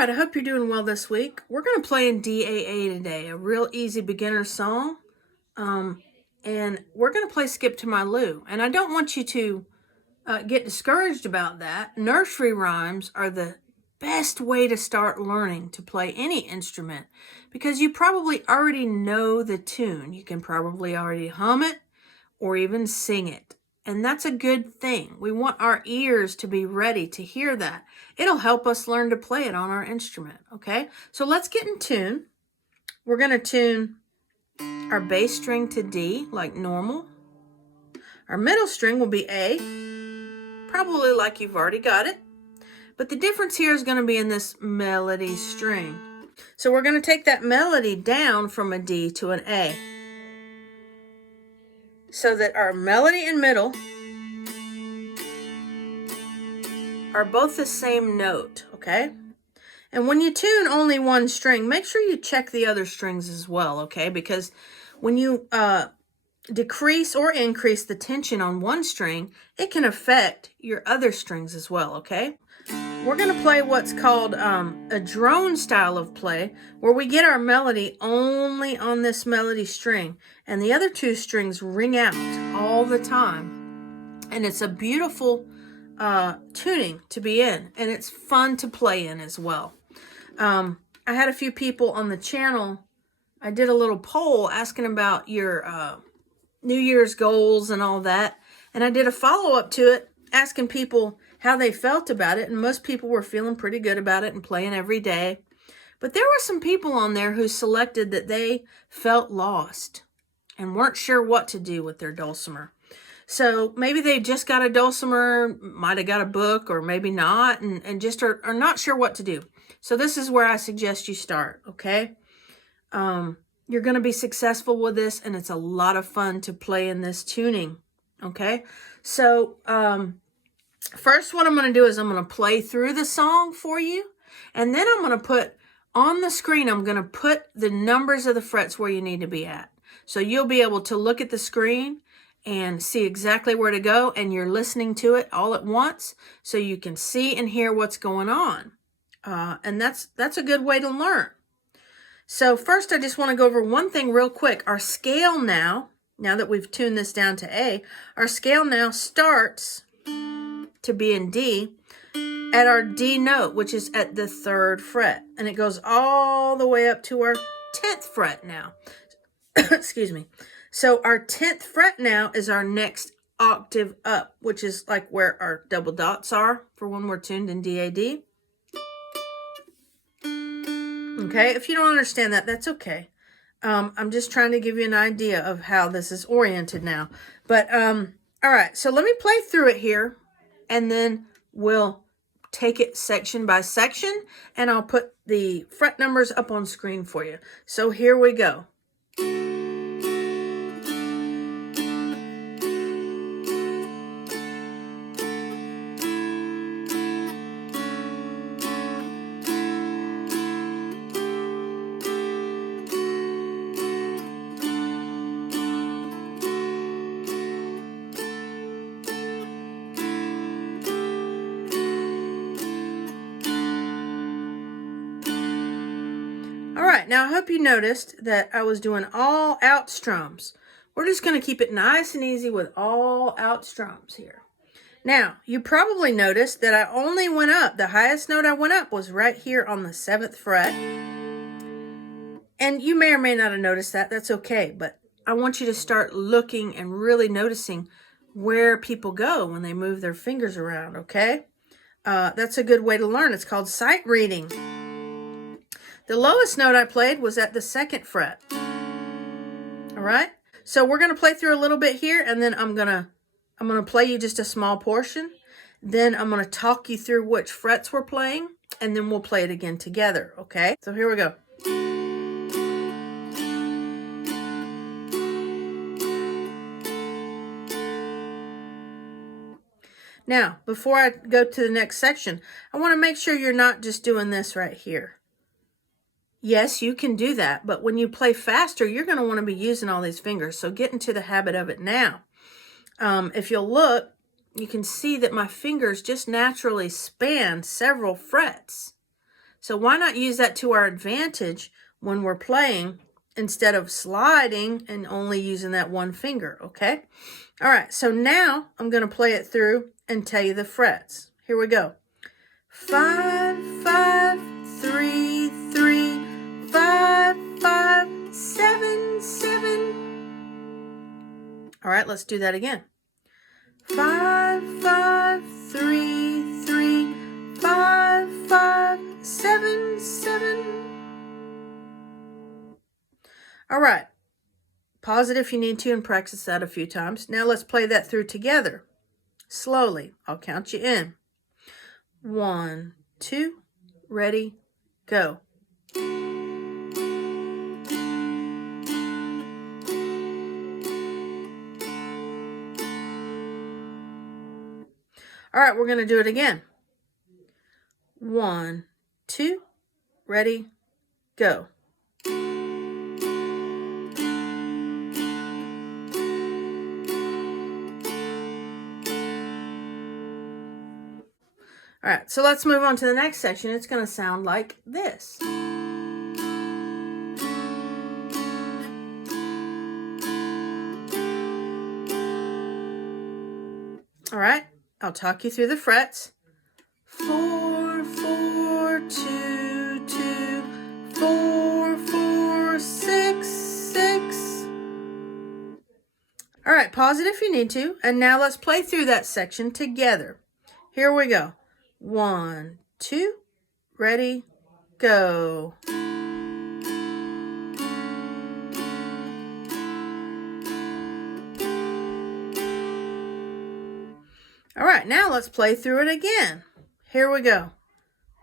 right, I hope you're doing well this week. We're going to play in DAA today, a real easy beginner song. And we're going to play Skip to My Lou. And I don't want you to get discouraged about that. Nursery rhymes are the best way to start learning to play any instrument because you probably already know the tune. You can probably already hum it or even sing it. And that's a good thing. We want our ears to be ready to hear that. It'll help us learn to play it on our instrument, okay? So let's get in tune. We're going to tune our bass string to D like normal. Our middle string will be A, probably like you've already got it. But the difference here is going to be in this melody string. So we're going to take that melody down from a D to an A, so that our melody and middle are both the same note, okay? And when you tune only one string, make sure you check the other strings as well, okay? Because when you decrease or increase the tension on one string, it can affect your other strings as well, okay? We're going to play what's called a drone style of play, where we get our melody only on this melody string, and the other two strings ring out all the time. And it's a beautiful tuning to be in, and it's fun to play in as well. I had a few people on the channel. I did a little poll asking about your New Year's goals and all that, and I did a follow-up to it asking people how they felt about it, and most people were feeling pretty good about it and playing every day. But there were some people on there who selected that they felt lost and weren't sure what to do with their dulcimer. So maybe they just got a dulcimer, might have got a book, or maybe not, and just are not sure what to do. So this is where I suggest you start, okay? You're going to be successful with this, and it's a lot of fun to play in this tuning, okay? So first, what I'm going to do is I'm going to play through the song for you, and then I'm going to put on the screen, I'm going to put the numbers of the frets where you need to be at. So you'll be able to look at the screen and see exactly where to go, and you're listening to it all at once so you can see and hear what's going on. And that's a good way to learn. So first, I just want to go over one thing real quick. Our scale now that we've tuned this down to A, our scale now starts to be in D at our D note, which is at the 3rd fret. And it goes all the way up to our 10th fret now. Excuse me. So our 10th fret now is our next octave up, which is like where our double dots are for when we're tuned in DAD. Okay, if you don't understand that, that's okay. I'm just trying to give you an idea of how this is oriented now. But, all right, so let me play through it here, and then we'll take it section by section, and I'll put the fret numbers up on screen for you. So here we go. All right, now I hope you noticed that I was doing all out strums. We're just going to keep it nice and easy with all out strums here. Now, you probably noticed that I only went up, the highest note I went up was right here on the 7th fret. And you may or may not have noticed that, that's okay, but I want you to start looking and really noticing where people go when they move their fingers around, okay? That's a good way to learn. It's called sight reading. The lowest note I played was at the 2nd fret. All right? So we're going to play through a little bit here, and then I'm going to play you just a small portion. Then I'm going to talk you through which frets we're playing, and then we'll play it again together, okay? So here we go. Now, before I go to the next section, I want to make sure you're not just doing this right here. Yes, you can do that, but when you play faster, you're going to want to be using all these fingers, so get into the habit of it now. If you'll look, you can see that my fingers just naturally span several frets. So why not use that to our advantage when we're playing instead of sliding and only using that one finger, okay? All right, so now I'm going to play it through and tell you the frets. Here we go. 5, 5, 3, 3, 5, 5, 7, 7. All right, let's do that again. 5, 5, 3, 3, 5, 5, 7, 7. All right, pause it if you need to and practice that a few times. Now let's play that through together. Slowly, I'll count you in. 1, 2, ready, go. All right, we're going to do it again. 1, 2, ready, go. All right, so let's move on to the next section. It's going to sound like this. All right, I'll talk you through the frets. 4, 4, 2, 2, 4, 4, 6, 6. All right, pause it if you need to. And now let's play through that section together. Here we go. 1, 2, ready, go. All right, now let's play through it again. Here we go.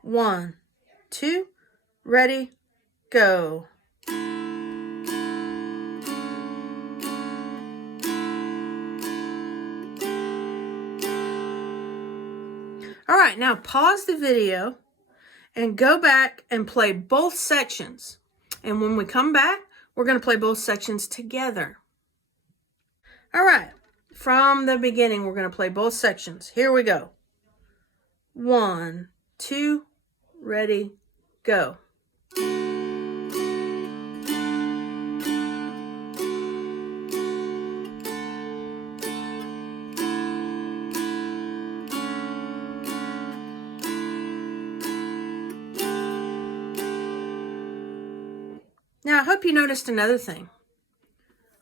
1, 2, ready, go. All right, now pause the video and go back and play both sections. And when we come back, we're going to play both sections together. All right, from the beginning, we're going to play both sections. Here we go. 1, 2, ready, go. Now, I hope you noticed another thing.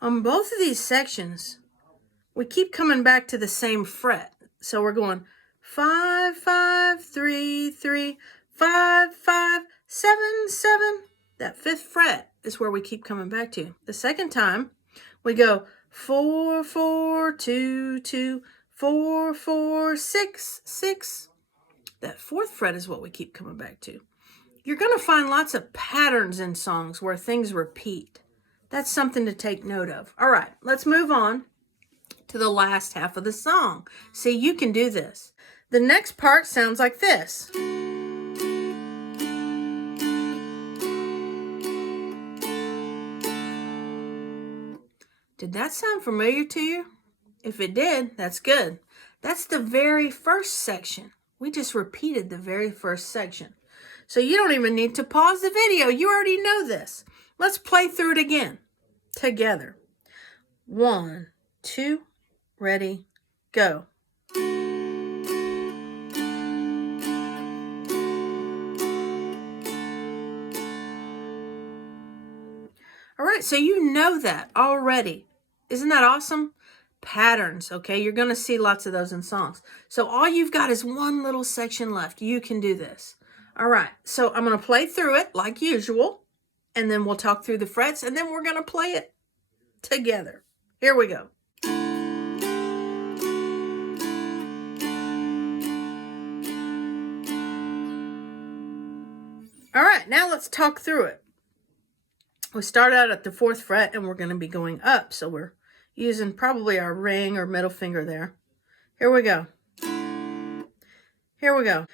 On both of these sections, we keep coming back to the same fret. So we're going 5, 5, 3, 3, 5, 5, 7, 7. That fifth fret is where we keep coming back to. The second time, we go 4, 4, 2, 2, 4, 4, 6, 6. That fourth fret is what we keep coming back to. You're going to find lots of patterns in songs where things repeat. That's something to take note of. All right, let's move on to the last half of the song. See, you can do this. The next part sounds like this. Did that sound familiar to you? If it did, that's good. That's the very first section. We just repeated the very first section. So you don't even need to pause the video. You already know this. Let's play through it again together. 1, 2, ready, go. All right, so you know that already. Isn't that awesome? Patterns, okay? You're going to see lots of those in songs. So all you've got is one little section left. You can do this. All right, so I'm going to play through it like usual, and then we'll talk through the frets, and then we're going to play it together. Here we go. All right, now let's talk through it. We start out at the 4th fret, and we're going to be going up, so we're using probably our ring or middle finger there. Here we go. Here we go.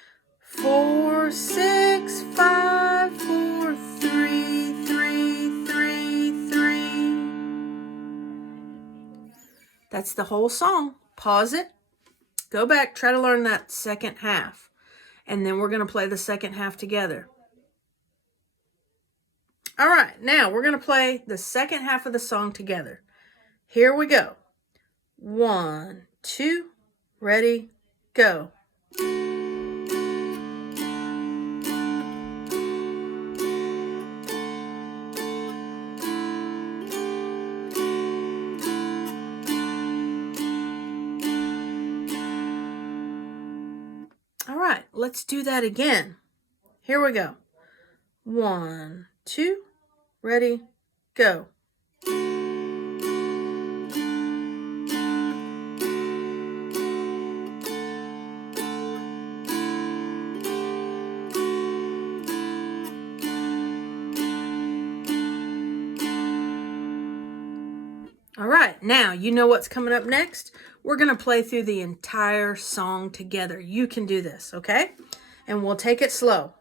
4, 6, 5, 4, 3, 3, 3, 3. That's the whole song. Pause it. Go back. Try to learn that second half. And then we're going to play the second half together. All right, now we're going to play the second half of the song together. Here we go. 1, 2, ready, go. All right, let's do that again. Here we go. 1, 2, ready, go. All right, now you know what's coming up next. We're going to play through the entire song together. You can do this, okay? And we'll take it slow.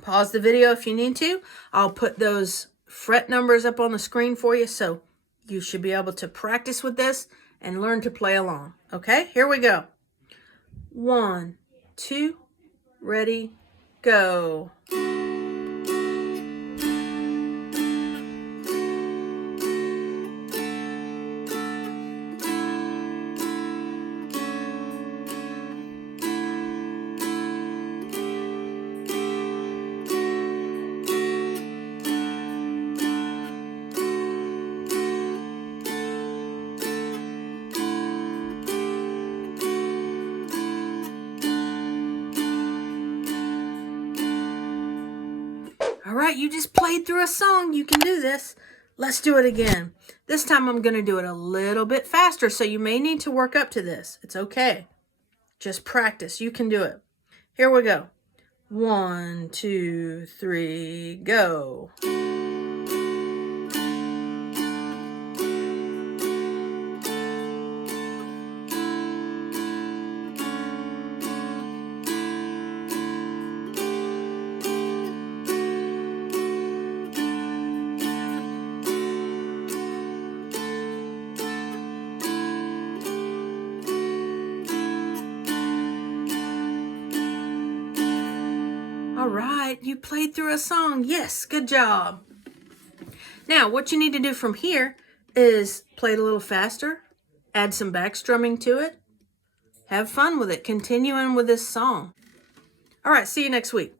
Pause the video if you need to. I'll put those fret numbers up on the screen for you, so you should be able to practice with this and learn to play along. Okay, here we go. 1, 2, ready, go. All right, you just played through a song. You can do this. Let's do it again. This time I'm going to do it a little bit faster, so you may need to work up to this. It's okay. Just practice. You can do it. Here we go. 1, 2, 3, go. All right, you played through a song. Yes, good job. Now, what you need to do from here is play it a little faster, add some back strumming to it. Have fun with it. Continuing with this song. All right, see you next week.